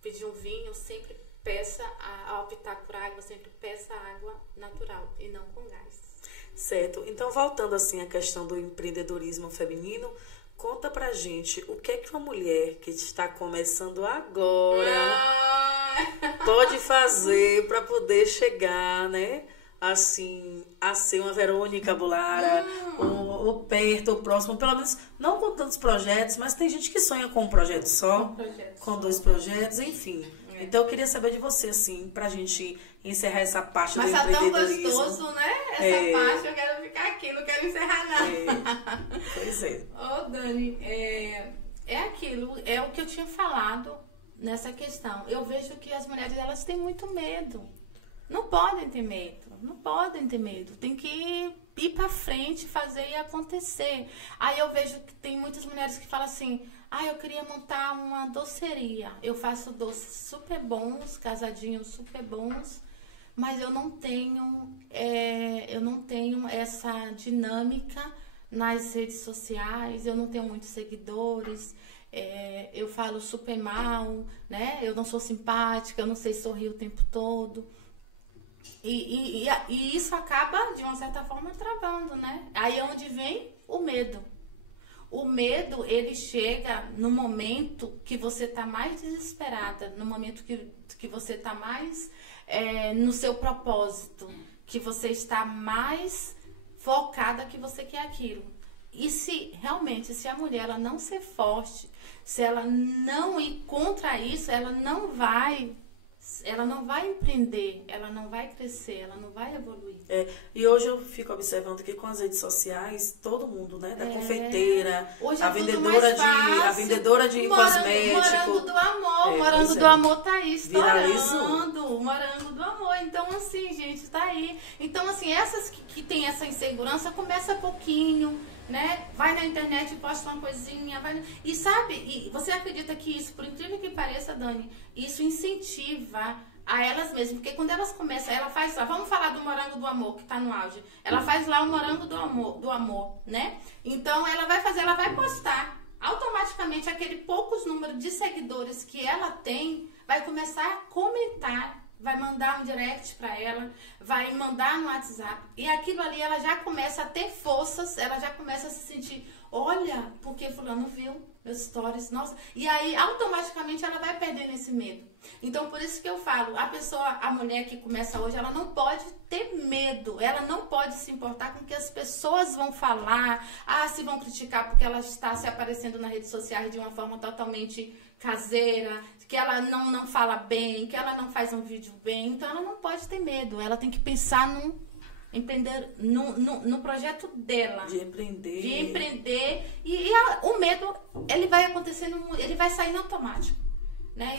pedir um vinho, sempre peça, ao optar por água, sempre peça água natural e não com gás. Certo. Então, voltando assim à questão do empreendedorismo feminino, conta pra gente o que é que uma mulher que está começando agora pode fazer para poder chegar, né? Assim, a ser uma Verônica Bulara, ou perto, ou próximo, pelo menos, não com tantos projetos, mas tem gente que sonha com um projeto só, com 2 projetos, enfim. Então, eu queria saber de você, assim, pra gente encerrar essa parte do empreendedorismo. Mas tá tão gostoso, né? Essa parte, eu quero ficar aqui, não quero encerrar nada. Pois é. Ô, Dani, é aquilo, é o que eu tinha falado nessa questão. Eu vejo que as mulheres, elas têm muito medo. Não podem ter medo, não podem ter medo. Tem que ir pra frente, fazer e acontecer. Aí eu vejo que tem muitas mulheres que falam assim, eu queria montar uma doceria. Eu faço doces super bons, casadinhos super bons, mas eu não tenho essa dinâmica nas redes sociais, eu não tenho muitos seguidores, eu falo super mal, né? Eu não sou simpática, eu não sei sorrir o tempo todo. E isso acaba, de uma certa forma, travando, né? Aí é onde vem o medo. O medo, ele chega no momento que você está mais desesperada, no momento que você está mais no seu propósito, que você está mais focada que você quer aquilo. E se a mulher ela não ser forte, se ela não ir contra isso, ela não vai empreender, ela não vai crescer, ela não vai evoluir. E hoje eu fico observando que com as redes sociais, todo mundo, né? Da confeiteira, hoje a vendedora de cosméticos. Morango do amor, morango do amor tá aí estourando. Morango do amor. Então, assim, gente, tá aí. Então, assim, essas que tem essa insegurança, começa pouquinho, né? Vai na internet e posta uma coisinha, e sabe, e você acredita que isso, por incrível que pareça, Dani, isso incentiva a elas mesmas, porque quando elas começam, ela faz lá, vamos falar do morango do amor, que tá no auge, ela faz lá o morango do amor, né? Então ela vai postar, automaticamente aquele poucos números de seguidores que ela tem, vai começar a comentar, vai mandar um direct pra ela, vai mandar no WhatsApp, e aquilo ali ela já começa a ter forças, ela já começa a se sentir, olha, porque fulano viu meus stories, nossa, e aí automaticamente ela vai perdendo esse medo. Então por isso que eu falo, a mulher que começa hoje, ela não pode ter medo, ela não pode se importar com o que as pessoas vão falar, se vão criticar porque ela está se aparecendo nas redes sociais de uma forma totalmente caseira, que ela não fala bem, que ela não faz um vídeo bem, então ela não pode ter medo, ela tem que pensar no projeto dela. De empreender. O medo, ele vai acontecendo, ele vai saindo automático, né?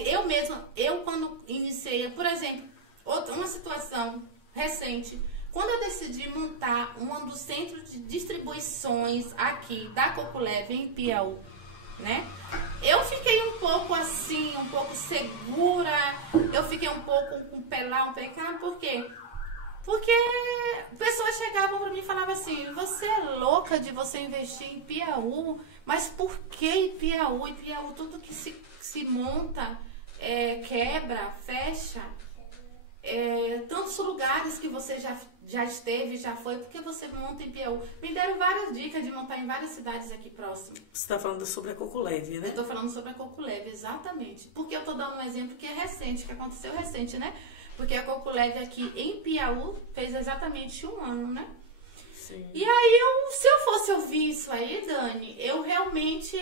Eu quando iniciei, por exemplo, uma situação recente, quando eu decidi montar um dos centros de distribuições aqui da Coculeve em Piauí, né? Eu fiquei um pouco assim, um pouco segura, eu fiquei um pouco com o pé lá, um pé cá, por quê? Porque pessoas chegavam para mim e falavam assim, você é louca de você investir em Piauí, mas por que em Piauí? Piauí, tudo que se monta, quebra, fecha, tantos lugares que você já esteve, já foi, porque você monta em Piauí. Me deram várias dicas de montar em várias cidades aqui próximas. Você está falando sobre a Coculeve, né? Eu estou falando sobre a Coculeve, exatamente. Porque eu estou dando um exemplo que é recente, que aconteceu recente, né? Porque a Coculeve aqui em Piauí fez exatamente 1 ano, né? Sim. E aí, se eu fosse ouvir isso aí, Dani, eu realmente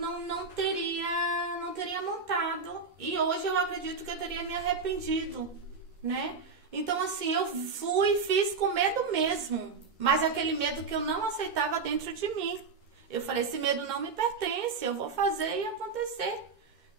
não teria montado. E hoje eu acredito que eu teria me arrependido, né? Então, assim, eu fiz com medo mesmo. Mas aquele medo que eu não aceitava dentro de mim. Eu falei, esse medo não me pertence, eu vou fazer e acontecer.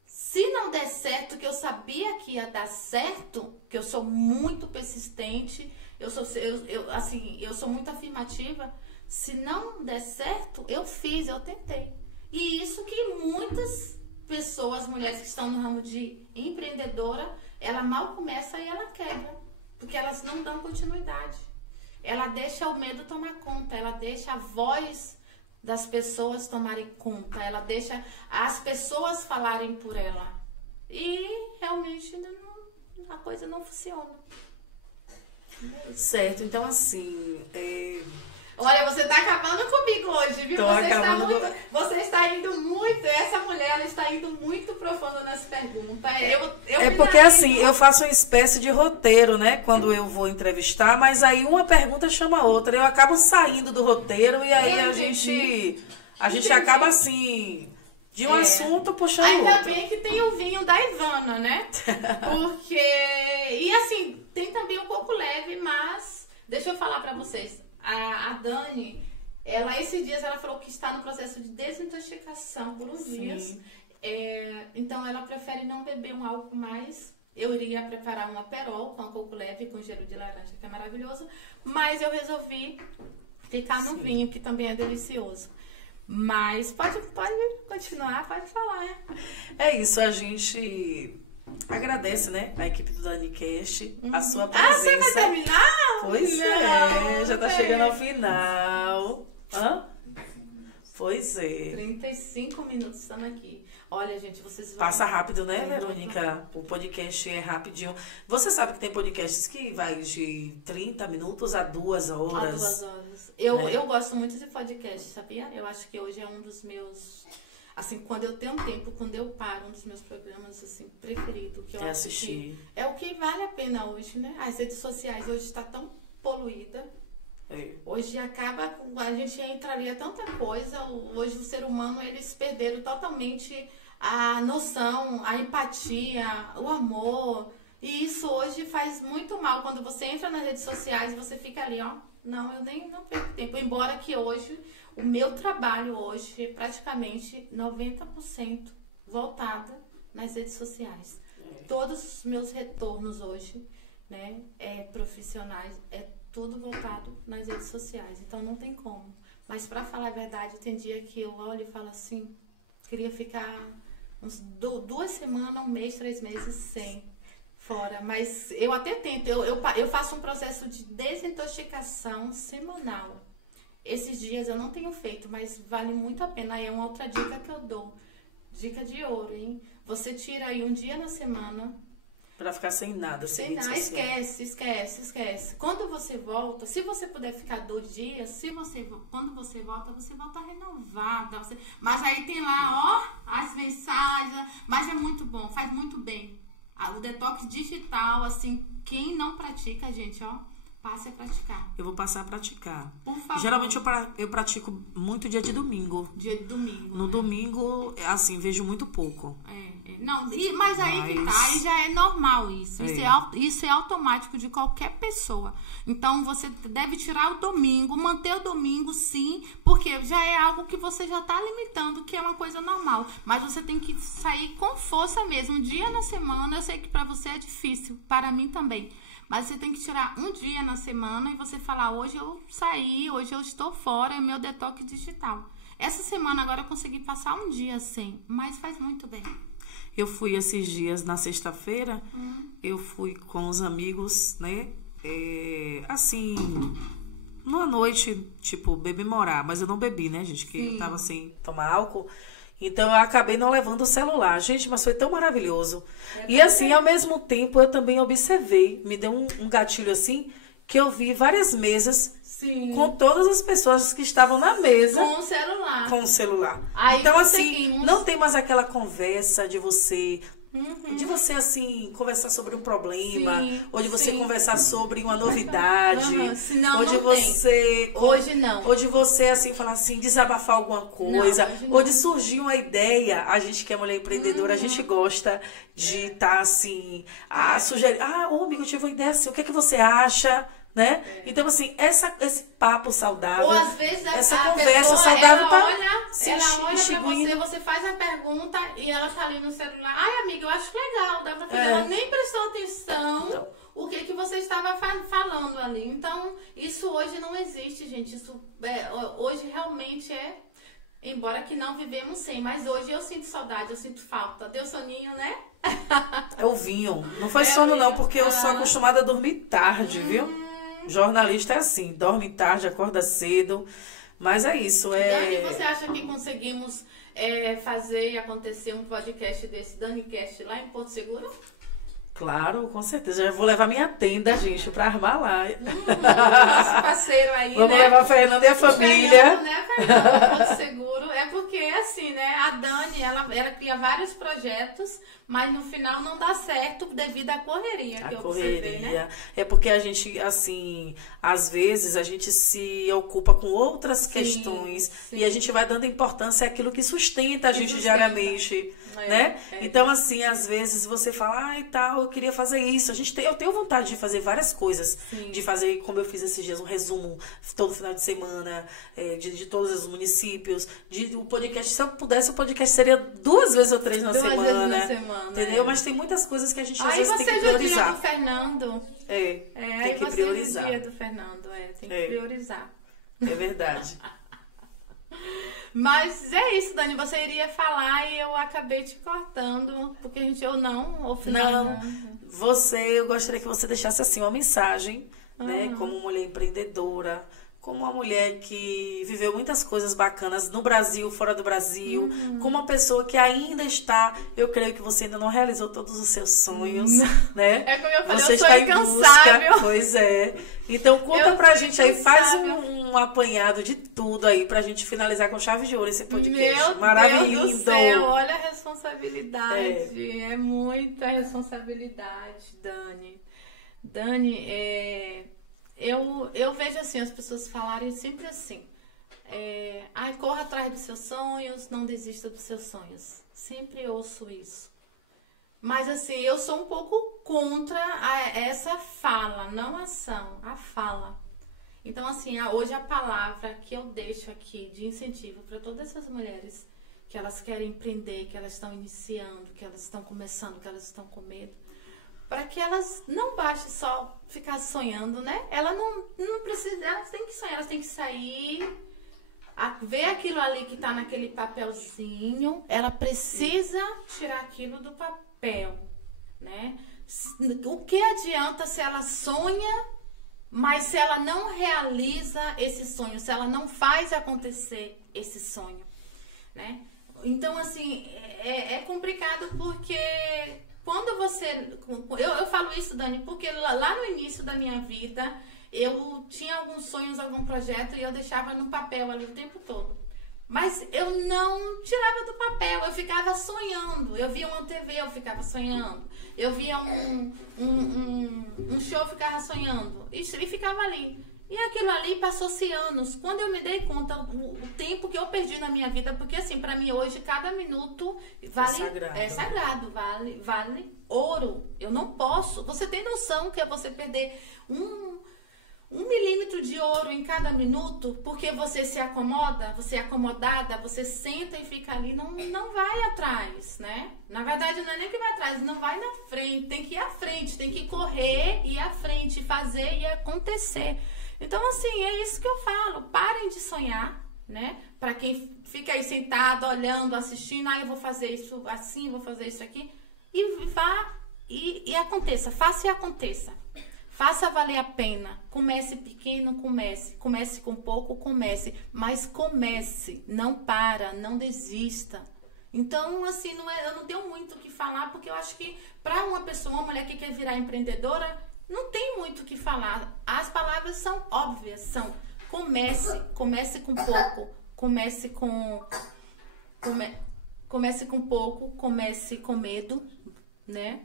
Se não der certo, que eu sabia que ia dar certo, que eu sou muito persistente, eu sou muito afirmativa. Se não der certo, eu fiz, eu tentei. E isso que muitas pessoas, mulheres que estão no ramo de empreendedora, ela mal começa e ela quebra. Porque elas não dão continuidade. Ela deixa o medo tomar conta, ela deixa a voz das pessoas tomarem conta, ela deixa as pessoas falarem por ela. E realmente a coisa não funciona. Certo, então assim... Olha, você tá acabando comigo hoje, viu? Você está indo muito, essa mulher, ela está indo muito profunda nas perguntas. Porque assim, eu faço uma espécie de roteiro, né? Quando eu vou entrevistar, mas aí uma pergunta chama a outra. Eu acabo saindo do roteiro e aí a gente acaba assim, de um assunto puxando o outro. Ainda bem que tem o vinho da Ivana, né? Porque... E assim, tem também o Coculeve, mas... Deixa eu falar pra vocês. A Dani, Ela, esses dias, ela falou que está no processo de desintoxicação por uns dias. Então, ela prefere não beber um álcool mais. Eu iria preparar um Aperol com coco leve, com gelo de laranja, que é maravilhoso. Mas eu resolvi ficar no vinho, que também é delicioso. Mas pode continuar, pode falar, né? É isso, a gente agradece, né, a equipe do DaniCast, a sua presença. Ah, você vai terminar? Pois não, já tá chegando ao final. Pois é. 35 minutos estamos aqui. Olha, gente, vocês vão... Passa rápido, né, Verônica? O podcast é rapidinho. Você sabe que tem podcasts que vai de 30 minutos a 2 horas. A 2 horas. Eu gosto muito de podcast, sabia? Eu acho que hoje é um dos meus... Assim, quando eu tenho tempo, quando eu paro, um dos meus programas, assim, preferido. Que eu acho assistir. Que é o que vale a pena hoje, né? As redes sociais hoje estão tão poluída. Hoje acaba... A gente entra ali, é tanta coisa. Hoje o ser humano, eles perderam totalmente a noção, a empatia, o amor. E isso hoje faz muito mal. Quando você entra nas redes sociais, você fica ali, ó. Não, eu nem não perco tempo. Embora que hoje, o meu trabalho hoje é praticamente 90% voltado nas redes sociais. Todos os meus retornos hoje, né, profissionais, é tudo voltado nas redes sociais. Então não tem como. Mas pra falar a verdade, tem dia que eu olho e falo assim, queria ficar uns 2 semanas, 1 mês, 3 meses sem fora. Mas eu até tento, eu faço um processo de desintoxicação semanal. Esses dias eu não tenho feito, mas vale muito a pena. Aí é uma outra dica que eu dou. Dica de ouro, hein? Você tira aí um dia na semana. Pra ficar sem nada. Sem nada. Esquece. Quando você volta, se você puder ficar 2 dias, quando você volta renovada. Mas aí tem lá, ó, as mensagens. Mas é muito bom, faz muito bem. O detox digital, assim, quem não pratica, gente, ó, passe a praticar. Eu vou passar a praticar. Por favor. Geralmente eu pratico muito dia de domingo. Dia de domingo. No domingo, assim, vejo muito pouco. Não, mas aí que tá, aí já é normal isso. Isso é automático de qualquer pessoa. Então você deve tirar o domingo, manter o domingo sim, porque já é algo que você já tá limitando, que é uma coisa normal. Mas você tem que sair com força mesmo. Um dia na semana, eu sei que pra você é difícil, para mim também. Mas você tem que tirar um dia na semana e você falar, hoje eu saí, hoje eu estou fora, é meu detox digital. Essa semana agora eu consegui passar um dia sem, mas faz muito bem. Eu fui esses dias, na sexta-feira, eu fui com os amigos, né? Assim, numa noite, tipo, beber-morar. Mas eu não bebi, né, gente? Que eu tava sem tomar álcool. Então, eu acabei não levando o celular. Gente, mas foi tão maravilhoso. E assim, ao mesmo tempo, eu também observei. Me deu um gatilho assim, que eu vi várias mesas... Sim. Com todas as pessoas que estavam na mesa. Com o celular. Com o celular. Aí então, assim, não tem mais aquela conversa de você... De você, assim, conversar sobre um problema. Ou de você conversar sobre uma novidade. Senão, ou de você... Hoje não. Ou de você, assim, falar assim, desabafar alguma coisa. Não, ou de surgir uma ideia. A gente que é mulher empreendedora, a gente gosta de estar, assim... sugerir... amigo, eu tive uma ideia assim. O que é que você acha? Né? Então, assim, esse papo saudável, ou às vezes essa a conversa pessoa, saudável ela olha pra você faz a pergunta e ela tá ali no celular. Ai, amiga, eu acho legal, dá pra fazer. Ela nem prestou atenção o que você estava falando ali. Então, isso hoje não existe, gente. Isso hoje realmente embora que não vivemos sem, mas hoje eu sinto saudade, eu sinto falta. Deu soninho, né? É o vinho. Não foi sono, não, porque eu sou acostumada a dormir tarde, viu? Jornalista é assim, dorme tarde, acorda cedo, mas é isso. Dani, você acha que conseguimos fazer e acontecer um podcast desse DaniCast lá em Porto Seguro? Claro, com certeza. Já vou levar minha tenda, gente, pra armar lá. Nosso parceiro aí, Vamos levar a Fernanda e a família. Fernando, né, Fernando, Porto Seguro. É porque, assim, né? A Dani, ela cria vários projetos, mas no final não dá certo devido à correria que eu observei, né? É porque a gente, assim, às vezes a gente se ocupa com outras questões e a gente vai dando importância àquilo que sustenta a gente diariamente, né? Então, assim, às vezes você fala, eu queria fazer isso. Eu tenho vontade de fazer várias coisas, de fazer, como eu fiz esses dias, um resumo todo final de semana, de todos os municípios, o podcast, se eu pudesse, o podcast seria 2 vezes ou 3 na semana. 2 vezes na semana. Entendeu? Mas tem muitas coisas que a gente às vezes tem que priorizar. Aí você dia do Fernando. Tem que priorizar. Dia do Fernando, tem que priorizar. É verdade. Mas é isso, Dani, você iria falar e eu acabei te cortando, porque eu não, eu gostaria que você deixasse assim uma mensagem, né, como mulher empreendedora, como uma mulher que viveu muitas coisas bacanas no Brasil, fora do Brasil, como uma pessoa que ainda está, eu creio que você ainda não realizou todos os seus sonhos, né? É como eu falei, você eu sou está incansável. Busca, pois é. Então conta pra gente aí, faz um apanhado de tudo aí pra gente finalizar com chave de ouro esse podcast. Meu maravilhoso. Deus do céu, olha a responsabilidade. É muita responsabilidade, Dani. Dani, eu vejo assim, as pessoas falarem sempre assim, corra atrás dos seus sonhos, não desista dos seus sonhos. Sempre ouço isso. Mas assim, eu sou um pouco contra essa fala, não a ação, a fala. Então assim, hoje a palavra que eu deixo aqui de incentivo para todas essas mulheres que elas querem empreender, que elas estão iniciando, que elas estão começando, que elas estão com medo, para que elas não baste só ficar sonhando, né? Elas não precisam, elas têm que sonhar, elas têm que sair, ver aquilo ali que tá naquele papelzinho, ela precisa tirar aquilo do papel, né? O que adianta se ela sonha, mas se ela não realiza esse sonho, se ela não faz acontecer esse sonho, né? Então, assim, é complicado porque... Quando você... Eu falo isso, Dani, porque lá no início da minha vida, eu tinha alguns sonhos, algum projeto, e eu deixava no papel ali o tempo todo. Mas eu não tirava do papel, eu ficava sonhando. Eu via uma TV, eu ficava sonhando. Eu via um show, eu ficava sonhando. E ficava ali. E aquilo ali passou-se anos. Quando eu me dei conta o tempo que eu perdi na minha vida, porque assim, pra mim hoje, cada minuto é sagrado, vale ouro. Eu não posso. Você tem noção que é você perder um milímetro de ouro em cada minuto, porque você se acomoda, você é acomodada, você senta e fica ali, não vai atrás, né? Na verdade, não é nem que vai atrás, não vai na frente, tem que ir à frente, tem que correr, ir à frente, fazer e acontecer. Então, assim, é isso que eu falo. Parem de sonhar, né? Para quem fica aí sentado, olhando, assistindo, eu vou fazer isso assim, vou fazer isso aqui. E vá e aconteça. Faça e aconteça. Faça valer a pena. Comece pequeno, comece. Comece com pouco, comece. Mas comece. Não para, não desista. Então, assim, eu não tenho muito o que falar, porque eu acho que para uma pessoa, uma mulher que quer virar empreendedora, não tem muito o que falar. As palavras são óbvias, são comece com pouco, comece com pouco, comece com medo, né?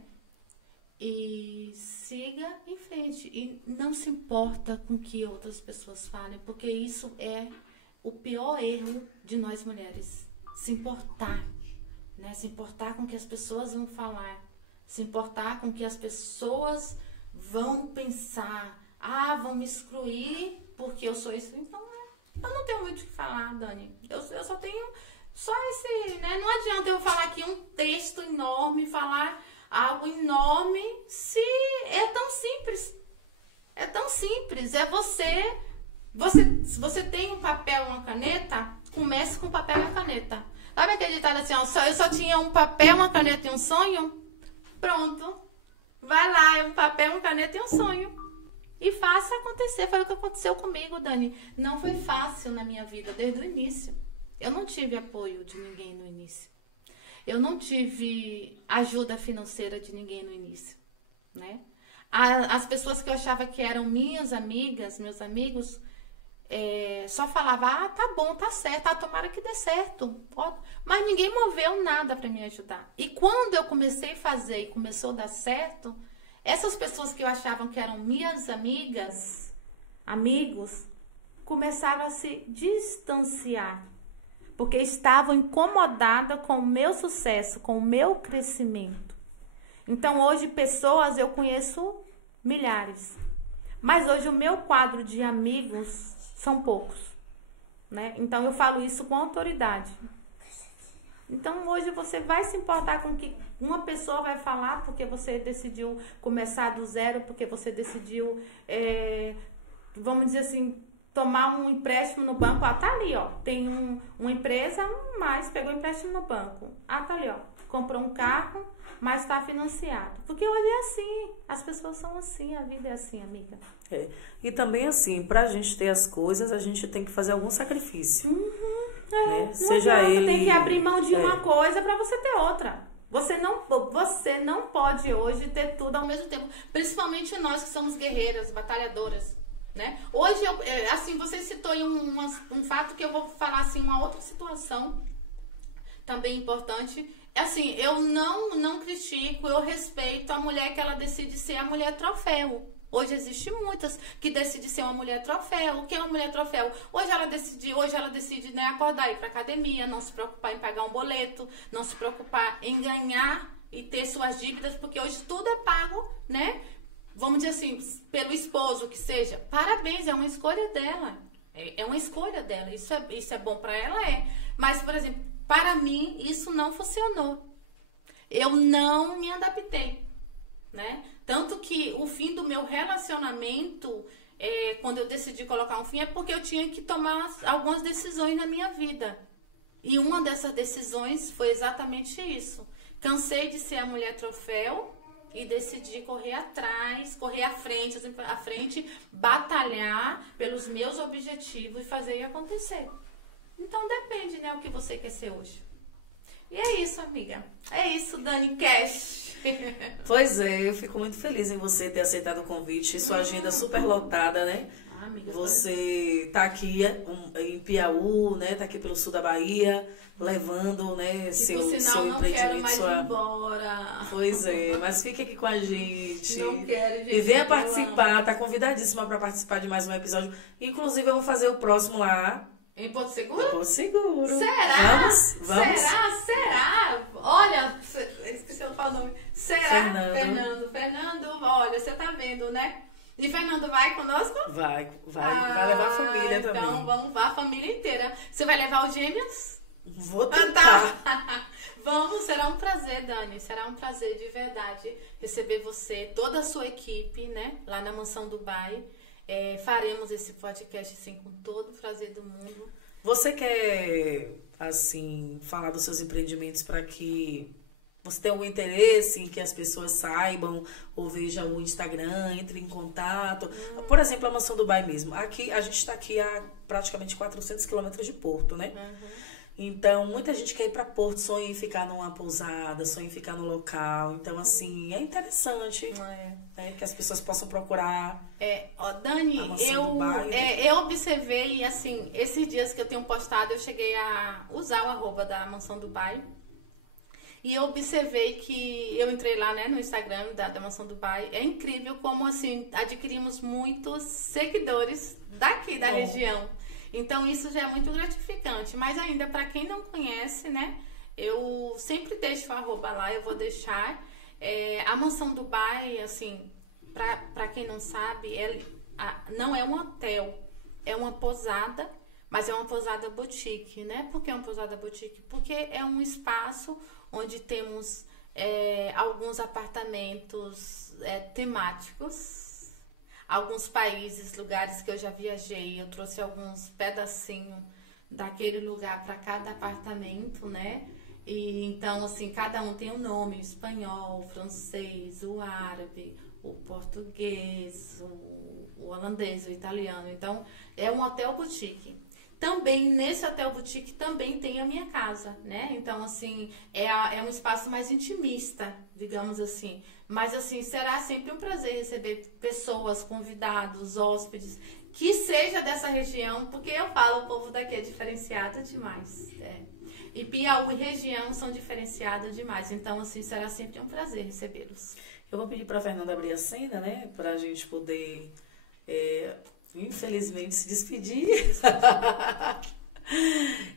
E siga em frente. E não se importa com o que outras pessoas falem, porque isso é o pior erro de nós mulheres. Se importar, né? Se importar com o que as pessoas vão falar, se importar com o que as pessoas vão pensar, vão me excluir porque eu sou isso. Então, eu não tenho muito o que falar, Dani. Eu só tenho esse, né? Não adianta eu falar aqui um texto enorme, falar algo enorme, se é tão simples. É tão simples. É se você tem um papel e uma caneta, comece com o papel e a caneta. Sabe aquele ditado assim, eu só tinha um papel, uma caneta e um sonho? Pronto. Vai lá, um papel, uma caneta e um sonho. E faça acontecer. Foi o que aconteceu comigo, Dani. Não foi fácil na minha vida, desde o início. Eu não tive apoio de ninguém no início. Eu não tive ajuda financeira de ninguém no início, né? As pessoas que eu achava que eram minhas amigas, meus amigos, só falava, tá bom, tá certo, tomara que dê certo. Mas ninguém moveu nada para me ajudar. E quando eu comecei a fazer e começou a dar certo, essas pessoas que eu achava que eram minhas amigas, amigos, começaram a se distanciar. Porque estavam incomodadas com o meu sucesso, com o meu crescimento. Então, hoje, pessoas eu conheço milhares. Mas hoje o meu quadro de amigos são poucos, né? Então, eu falo isso com autoridade. Então, hoje você vai se importar com o que uma pessoa vai falar porque você decidiu começar do zero, porque você decidiu, vamos dizer assim, tomar um empréstimo no banco. Tá ali, ó. Tem uma empresa, mas pegou empréstimo no banco. Tá ali, ó. Comprou um carro, mas está financiado. Porque hoje é assim. As pessoas são assim. A vida é assim, amiga. E também assim, pra gente ter as coisas, a gente tem que fazer algum sacrifício. Né? Seja ele... Tem que abrir mão de uma coisa pra você ter outra. Você não pode hoje ter tudo ao mesmo tempo. Principalmente nós que somos guerreiras, batalhadoras. Né? Hoje, assim, você citou aí um fato que eu vou falar, assim, uma outra situação também importante. Assim, eu não critico, eu respeito a mulher que ela decide ser a mulher troféu. Hoje existe muitas que decidem ser uma mulher troféu. O que é uma mulher troféu? Hoje ela decide, né, acordar, ir pra academia, não se preocupar em pagar um boleto, não se preocupar em ganhar e ter suas dívidas, porque hoje tudo é pago, né? Vamos dizer assim, pelo esposo que seja. Parabéns, é uma escolha dela. É uma escolha dela. Isso é bom pra ela, Mas, por exemplo, para mim, isso não funcionou. Eu não me adaptei, né? Tanto que o fim do meu relacionamento, quando eu decidi colocar um fim, é porque eu tinha que tomar algumas decisões na minha vida. E uma dessas decisões foi exatamente isso. Cansei de ser a mulher troféu e decidi correr atrás, correr à frente, batalhar pelos meus objetivos e fazer acontecer. Então depende, né, o que você quer ser hoje. E é isso, amiga. É isso, Dani Cash. Pois é, eu fico muito feliz em você ter aceitado o convite. Sua agenda super lotada, né? Amiga, você tá aqui em Piauí, né? Tá aqui pelo sul da Bahia, levando, né, seu não empreendimento. Quero mais ir embora. Pois é, mas fique aqui com a gente. Não quero, gente. E venha participar, tá convidadíssima para participar de mais um episódio. Inclusive, eu vou fazer o próximo lá. Em Porto Seguro? Porto Seguro. Será? Vamos? Será? Olha, esqueci de falar o nome. Será? Fernando, olha, você tá vendo, né? E Fernando vai conosco? Vai levar a família também. Então vamos levar a família inteira. Você vai levar os gêmeos? Vou tentar. Vamos, será um prazer, Dani. Será um prazer de verdade receber você, toda a sua equipe, né? Lá na Mansão Dubai. Faremos esse podcast assim com todo o prazer do mundo. Você quer, assim, falar dos seus empreendimentos para que você tenha algum interesse em que as pessoas saibam ou vejam o Instagram, entre em contato? Por exemplo, a Mansão Dubai mesmo. Aqui, a gente está aqui a praticamente 400 quilômetros de Porto, né? Então, muita gente quer ir para Porto, sonha em ficar numa pousada, sonha em ficar no local. Então, assim, é interessante né, que as pessoas possam procurar. Dani, eu observei, assim, esses dias que eu tenho postado, eu cheguei a usar o @ da Mansão Dubai. E eu observei que eu entrei lá, né, no Instagram da Mansão Dubai. É incrível como, assim, adquirimos muitos seguidores daqui da região. Então, isso já é muito gratificante. Mas ainda, para quem não conhece, né, eu sempre deixo o @ lá, eu vou deixar. A Mansão Dubai, assim, para quem não sabe, não é um hotel, é uma pousada, mas é uma pousada boutique, né? Por que uma pousada boutique? Porque é um espaço onde temos alguns apartamentos temáticos. Alguns países, lugares que eu já viajei, eu trouxe alguns pedacinhos daquele lugar para cada apartamento, né? E então, assim, cada um tem um nome: o espanhol, o francês, o árabe, o português, o holandês, o italiano. Então, é um hotel boutique. Também, nesse hotel boutique, também tem a minha casa, né? Então, assim, é um espaço mais intimista, digamos assim. Mas, assim, será sempre um prazer receber pessoas, convidados, hóspedes que seja dessa região, porque eu falo, o povo daqui é diferenciado demais. E Piauí e região são diferenciados demais. Então, assim, será sempre um prazer recebê-los. Eu vou pedir para a Fernanda abrir a cena, né? Para a gente poder, infelizmente, se despedir.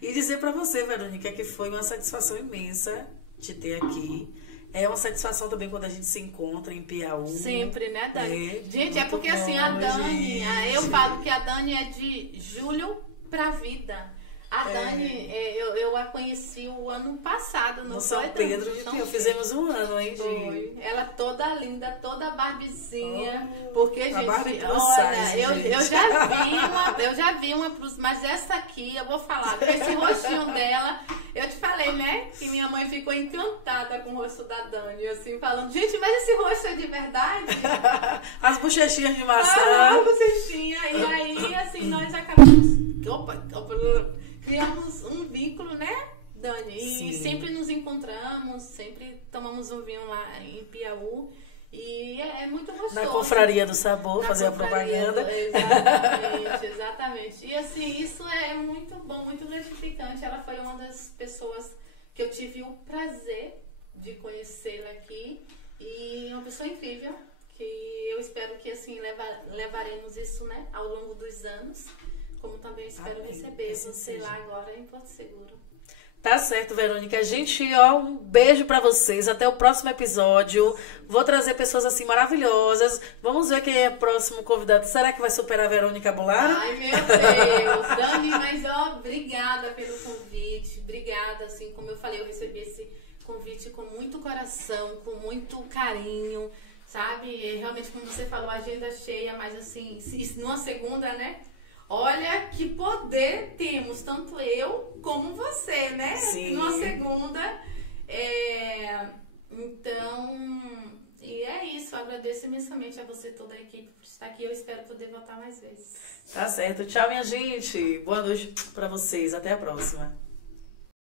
E dizer para você, Verônica, que foi uma satisfação imensa te ter aqui. É uma satisfação também quando a gente se encontra em Piauí. Sempre, né, Dani? Gente, é porque assim, a Dani, eu falo que a Dani é de julho pra vida. A Dani, eu a conheci o ano passado, no São Pedro de Piauí. Fizemos um ano, hein, Foi. Ela toda linda, toda barbizinha. Porque, gente, olha, eu já vi uma, mas essa aqui, eu vou falar, com esse rostinho dela, eu te falei, né, que minha mãe ficou encantada com o rosto da Dani, assim, falando, gente, mas esse rosto é de verdade? As bochechinhas de maçã. As bochechinhas. E aí, assim, nós acabamos... Criamos um vínculo, né, Dani? E sempre nos encontramos, sempre tomamos um vinho lá em Piauí. E é muito gostoso. Na Confraria do Sabor, fazer a propaganda. Exatamente. E assim, isso é muito bom, muito gratificante. Ela foi uma das pessoas que eu tive o prazer de conhecê-la aqui. E uma pessoa incrível, que eu espero que assim levaremos isso, né, ao longo dos anos. Como também espero receber você lá agora em Porto Seguro. Tá certo, Verônica. Gente, um beijo pra vocês. Até o próximo episódio. Vou trazer pessoas assim maravilhosas. Vamos ver quem é o próximo convidado. Será que vai superar a Verônica Bolaro? Ai, meu Deus. Dani, mas obrigada pelo convite. Obrigada, assim, como eu falei, eu recebi esse convite com muito coração, com muito carinho, sabe? E realmente, como você falou, agenda cheia, mas assim, numa segunda, né? Olha que poder temos, tanto eu como você, né? Sim. Numa segunda. Então, e é isso. Eu agradeço imensamente a você, toda a equipe, por estar aqui. Eu espero poder voltar mais vezes. Tá certo. Tchau, minha gente. Boa noite pra vocês. Até a próxima.